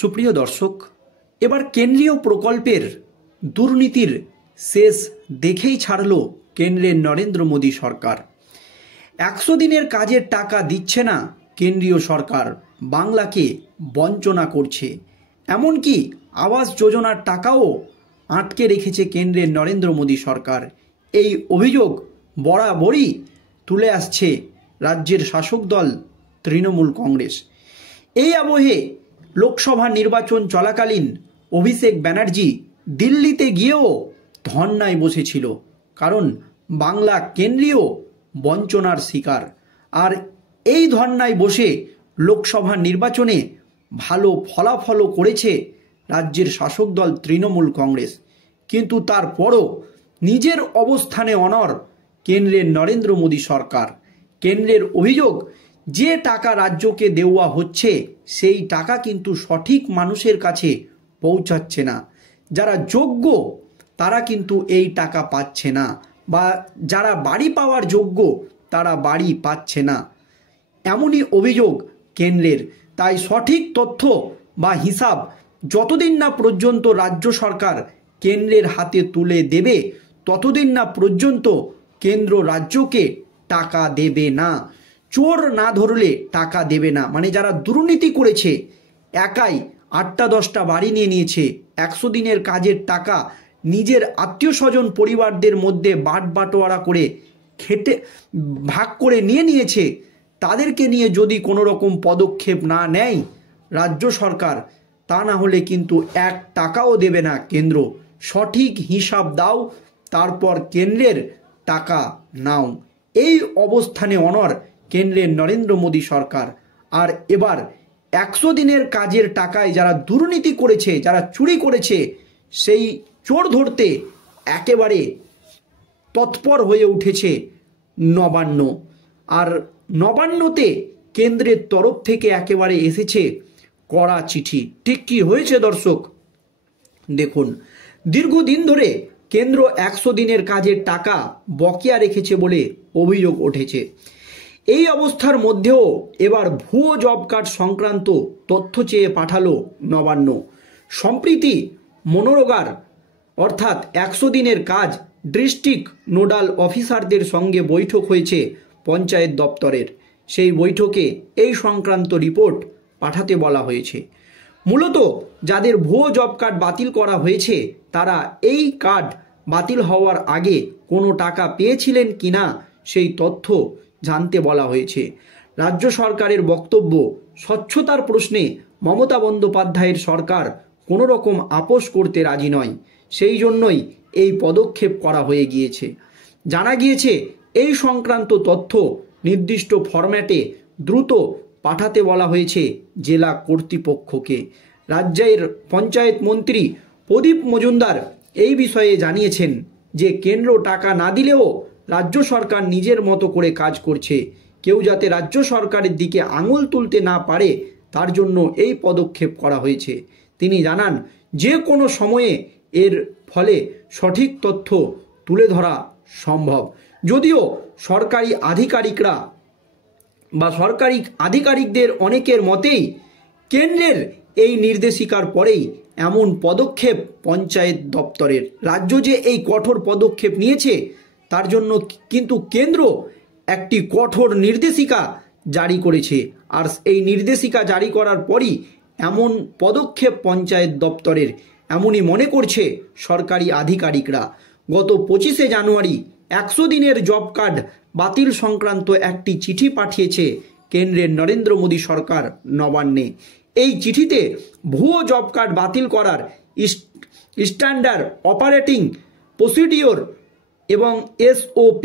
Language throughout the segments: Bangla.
সুপ্রিয় দর্শক, এবার কেন্দ্রীয় প্রকল্পের দুর্নীতির শেষ দেখেই ছাড়ল কেন্দ্রের নরেন্দ্র মোদী সরকার। 100 দিনের কাজের টাকা দিচ্ছে না কেন্দ্রীয় সরকার, বাংলাকে বঞ্চনা করছে। এমনকি আবাস যোজনার টাকাও আটকে রেখেছে কেন্দ্রের নরেন্দ্র মোদী সরকার। এই অভিযোগ বরাবরই তুলে আসছে রাজ্যের শাসক দল তৃণমূল কংগ্রেস। এই আবহে লোকসভা নির্বাচন চলাকালীন অভিষেক ব্যানার্জি দিল্লিতে গিয়েও ধর্নায় বসেছিল, কারণ বাংলা কেন্দ্রীয় বঞ্চনার শিকার। আর এই ধর্নায় বসে লোকসভা নির্বাচনে ভালো ফলাফলও করেছে রাজ্যের শাসক দল তৃণমূল কংগ্রেস। কিন্তু তারপরও নিজের অবস্থানে অনড় কেন্দ্রের নরেন্দ্র মোদী সরকার। কেন্দ্রের অভিযোগ, যে টাকা রাজ্যকে দেওয়া হচ্ছে সেই টাকা কিন্তু সঠিক মানুষের কাছে পৌঁছাচ্ছে না। যারা যোগ্য তারা কিন্তু এই টাকা পাচ্ছে না, বা যারা বাড়ি পাওয়ার যোগ্য তারা বাড়ি পাচ্ছে না, এমনই অভিযোগ কেন্দ্রের। তাই সঠিক তথ্য বা হিসাব যতদিন না পর্যন্ত রাজ্য সরকার কেন্দ্রের হাতে তুলে দেবে, ততদিন না পর্যন্ত কেন্দ্র রাজ্যকে টাকা দেবে না। চোর না ধরলে টাকা দেবে না। মানে যারা দুর্নীতি করেছে, একাই 8টা-10টা বাড়ি নিয়ে নিয়েছে, 100 দিনের কাজের টাকা নিজের আত্মীয় স্বজন পরিবারদের মধ্যে বাঁটোয়ারা করে খেটে ভাগ করে নিয়েছে, তাদেরকে নিয়ে যদি কোনো রকম পদক্ষেপ না নেয় রাজ্য সরকার, তা না হলে কিন্তু 1 টাকাও দেবে না কেন্দ্র। সঠিক হিসাব দাও, তারপর কেন্দ্রের টাকা নাও। এই অবস্থানে অনড় কেন্দ্রের নরেন্দ্র মোদী সরকার। আর এবার 100 দিনের কাজের টাকায় যারা দুর্নীতি করেছে, যারা চুরি করেছে, সেই চোর ধরতে একেবারে তৎপর হয়ে উঠেছে নবান্ন। আর নবান্নতে কেন্দ্রের তরফ থেকে একেবারে এসেছে কড়া চিঠি। ঠিক কি হয়েছে দর্শক দেখুন। দীর্ঘদিন ধরে কেন্দ্র 100 দিনের কাজের টাকা বকেয়া রেখেছে বলে অভিযোগ উঠেছে। এই অবস্থার মধ্যেও এবার ভুয়ো জব কার্ড সংক্রান্ত তথ্য চেয়ে পাঠালো নবান্ন। সম্প্রীতি মনোরগার অর্থাৎ 100 দিনের কাজ ডিস্ট্রিক্ট নোডাল অফিসারদের সঙ্গে বৈঠক হয়েছে পঞ্চায়েত দপ্তরের। সেই বৈঠকে এই সংক্রান্ত রিপোর্ট পাঠাতে বলা হয়েছে। মূলত যাদের ভুয়ো জব কার্ড বাতিল করা হয়েছে, তারা এই কার্ড বাতিল হওয়ার আগে কোনো টাকা পেয়েছিলেন কিনা সেই তথ্য জানতে বলা হয়েছে। রাজ্য সরকারের বক্তব্য, স্বচ্ছতার প্রশ্নে মমতা বন্দ্যোপাধ্যায়ের সরকার কোনো রকম আপোষ করতে রাজি নয়, সেই জন্যই এই পদক্ষেপ করা হয়ে গিয়েছে। জানা গিয়েছে এই সংক্রান্ত তথ্য নির্দিষ্ট ফরম্যাটে দ্রুত পাঠাতে বলা হয়েছে জেলা কর্তৃপক্ষকে। রাজ্যের পঞ্চায়েত মন্ত্রী প্রদীপ মজুমদার এই বিষয়ে জানিয়েছেন যে কেন্দ্র টাকা না দিলেও রাজ্য সরকার নিজের মতো করে কাজ করছে। কেউ যাতে রাজ্য সরকারের দিকে আঙুল তুলতে না পারে, তার জন্য এই পদক্ষেপ করা হয়েছে। তিনি জানান, যে কোনো সময়ে এর ফলে সঠিক তথ্য তুলে ধরা সম্ভব। যদিও সরকারি আধিকারিকদের অনেকের মতেই কেন্দ্রের এই নির্দেশিকার পরেই এমন পদক্ষেপ পঞ্চায়েত দপ্তরের। রাজ্য যে এই কঠোর পদক্ষেপ নিয়েছে, তার জন্য কিন্তু কেন্দ্র একটি কঠোর নির্দেশিকা জারি করেছে। আর এই নির্দেশিকা জারি করার পরই এমন পদক্ষেপ পঞ্চায়েত দপ্তরের, এমনই মনে করছে সরকারি আধিকারিকরা। গত 25শে জানুয়ারি 100 দিনের জব কার্ড বাতিল সংক্রান্ত একটি চিঠি পাঠিয়েছে কেন্দ্রের নরেন্দ্র মোদী সরকার নবান্নে। এই চিঠিতে ভুয়ো জব কার্ড বাতিল করার স্ট্যান্ডার্ড অপারেটিং প্রসিডিওর এবং SOP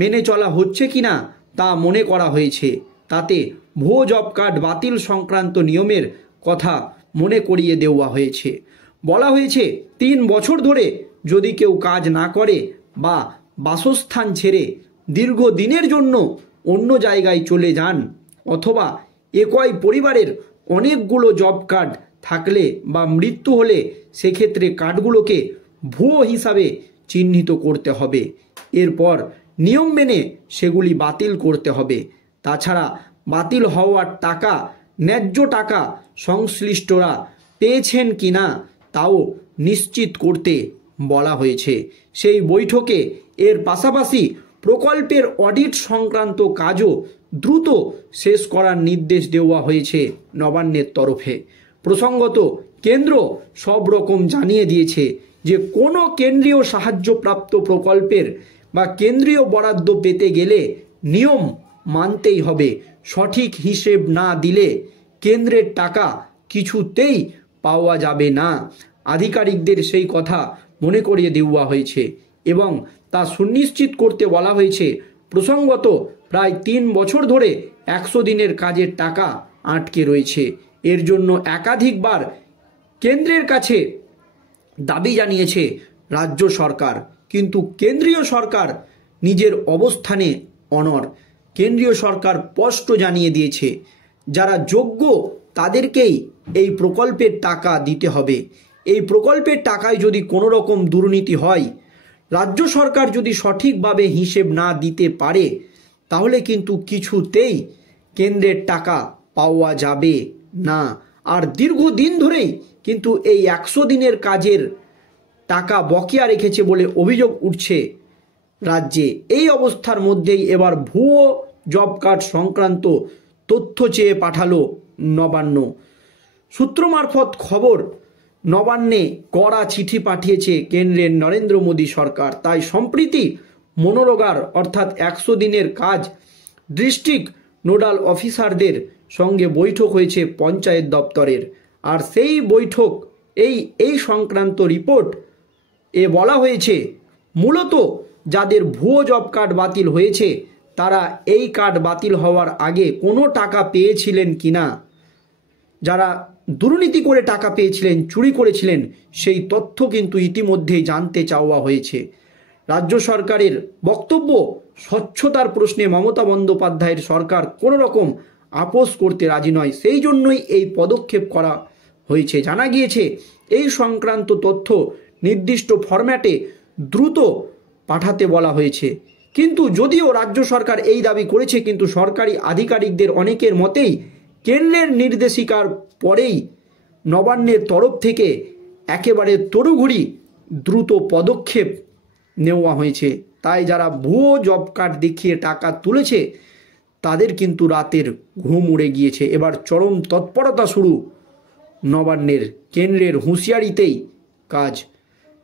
মেনে চলা হচ্ছে কিনা তা মনে করা হয়েছে। তাতে ভুয়ো জব কার্ড বাতিল সংক্রান্ত নিয়মের কথা মনে করিয়ে দেওয়া হয়েছে। বলা হয়েছে 3 বছর ধরে যদি কেউ কাজ না করে বা বাসস্থান ছেড়ে দীর্ঘদিনের জন্য অন্য জায়গায় চলে যান, অথবা একই পরিবারের অনেকগুলো জব কার্ড থাকলে বা মৃত্যু হলে, সেক্ষেত্রে কার্ডগুলোকে ভুয়ো হিসাবে চিহ্নিত করতে হবে। এরপর নিয়ম মেনে সেগুলি বাতিল করতে হবে। তাছাড়া বাতিল হওয়ার টাকা, ন্যায্য টাকা সংশ্লিষ্টরা পেয়েছেন কিনা তাও নিশ্চিত করতে বলা হয়েছে। সেই বৈঠকে এর পাশাপাশি প্রকল্পের অডিট সংক্রান্ত কাজও দ্রুত শেষ করার নির্দেশ দেওয়া হয়েছে নবান্নের তরফে। প্রসঙ্গত, কেন্দ্র সব রকম জানিয়ে দিয়েছে যে কোনো কেন্দ্রীয় সাহায্যপ্রাপ্ত প্রকল্পের বা কেন্দ্রীয় বরাদ্দ পেতে গেলে নিয়ম মানতেই হবে। সঠিক হিসেব না দিলে কেন্দ্রের টাকা কিছুতেই পাওয়া যাবে না। আধিকারিকদের সেই কথা মনে করিয়ে দেওয়া হয়েছে এবং তা সুনিশ্চিত করতে বলা হয়েছে। প্রসঙ্গত, প্রায় 3 বছর ধরে 100 দিনের কাজের টাকা আটকে রয়েছে। এর জন্য একাধিকবার কেন্দ্রের কাছে দাবি জানিয়েছে রাজ্য সরকার, কিন্তু কেন্দ্রীয় সরকার নিজের অবস্থানে অনড়। কেন্দ্রীয় সরকার স্পষ্ট জানিয়ে দিয়েছে যারা যোগ্য তাদেরকেই এই প্রকল্পের টাকা দিতে হবে। এই প্রকল্পের টাকায় যদি কোনো রকম দুর্নীতি হয়, রাজ্য সরকার যদি সঠিকভাবে হিসেব না দিতে পারে, তাহলে কিন্তু কিছুতেই কেন্দ্রের টাকা পাওয়া যাবে না। আর দীর্ঘদিন ধরেই কিন্তু এই 100 দিনের কাজের টাকা বকেয়া রেখেছে বলে অভিযোগ উঠছে রাজ্যে। এই অবস্থার মধ্যেই এবার ভুয়ো জব কার্ড সংক্রান্ত তথ্য চেয়ে পাঠালো নবান্ন। সূত্র মারফত খবর, নবান্নে কড়া চিঠি পাঠিয়েছে কেন্দ্রের নরেন্দ্র মোদী সরকার। তাই সম্প্রতি মনোরগার অর্থাৎ 100 দিনের কাজ ডিস্ট্রিক্ট নোডাল অফিসারদের সঙ্গে বৈঠক হয়েছে পঞ্চায়েত দপ্তরের। আর সেই বৈঠক এই সংক্রান্ত রিপোর্ট বলা হয়েছে মূলত যাদের ভুয়ো জব কার্ড বাতিল হয়েছে তারা এই কার্ড বাতিল হওয়ার আগে কোনো টাকা পেয়েছিলেন কিনা, যারা দুর্নীতি করে টাকা পেয়েছিলেন, চুরি করেছিলেন, সেই তথ্য কিন্তু ইতিমধ্যেই জানতে চাওয়া হয়েছে। রাজ্য সরকারের বক্তব্য, স্বচ্ছতার প্রশ্নে মমতা বন্দ্যোপাধ্যায়ের সরকার কোনো রকম আপোস করতে রাজি নয়, সেই জন্যই এই পদক্ষেপ করা হয়েছে। জানা গিয়েছে এই সংক্রান্ত তথ্য নির্দিষ্ট ফরম্যাটে দ্রুত পাঠাতে বলা হয়েছে। কিন্তু যদিও রাজ্য সরকার এই দাবি করেছে, কিন্তু সরকারি আধিকারিকদের অনেকের মতেই কেন্দ্রের নির্দেশিকার পরেই নবান্নের তরফ থেকে একেবারে তড়িঘড়ি দ্রুত পদক্ষেপ নেওয়া হয়েছে। তাই যারা ভুয়ো জব কার্ড দেখিয়ে টাকা তুলেছে তাদের কিন্তু রাতের ঘুম উড়ে গিয়েছে। এবার চরম তৎপরতা শুরু নবান্নের। কেন্দ্রের হুঁশিয়ারিতেই কাজ।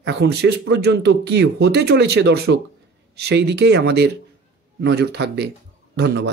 এখন শেষ পর্যন্ত কি হতে চলেছে দর্শক, সেই দিকেই আমাদের নজর থাকবে। ধন্যবাদ।